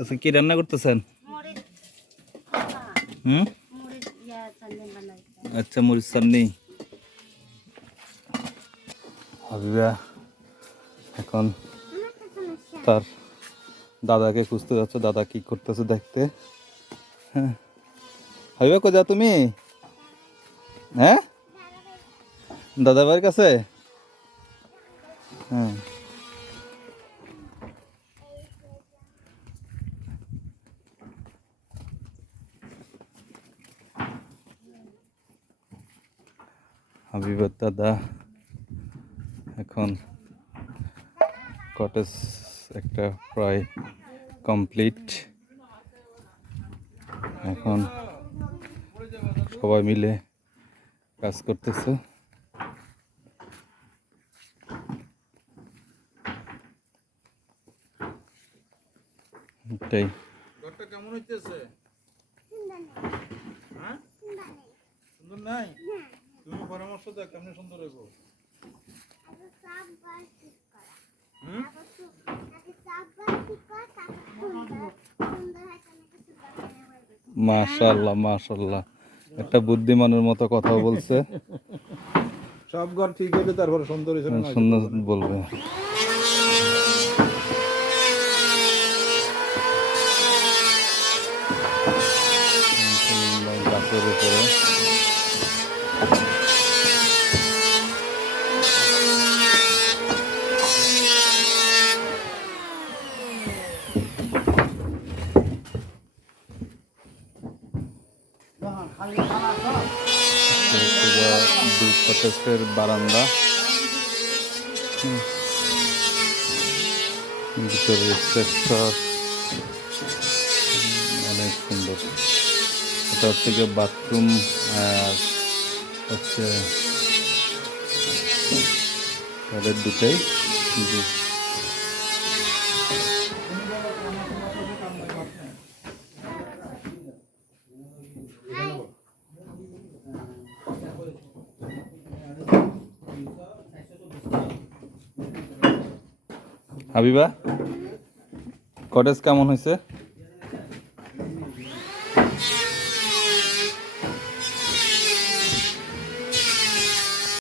আচ্ছা কি রান্না করতেছেন? হুম? আচ্ছা মরিচ চাটনি। হাবিবা এখন তার দাদাকে খুঁজতে যাচ্ছে। দাদা কি করতেছে দেখতে? হ্যাঁ। হাবিবা কোথায় তুমি? হ্যাঁ? দাদা ভাইয়ের কাছে? হ্যাঁ। হাবিবার দাদা এখন কটেজ একটা প্রায় কমপ্লিট এখন সবাই মিলে কাজ করতেছে। কেমন হইতেছে? হ্যাঁ? সুন্দর নাই? পরামর্শ দাও কেমন সুন্দর হইব? মাশাল্লাহ মাশাল্লাহ। একটা বুদ্ধিমানের মতো কথা বলছে। সব ঘর ঠিক হইলে তারপরে সুন্দর সুন্দর বলবে। গাছের উপরে। বারান্দা। অনেক সুন্দর। এটা গিয়ে বাথরুম আর হচ্ছে তাদের দুটাই। হাবিবা কটেজ কেমন হয়েছে?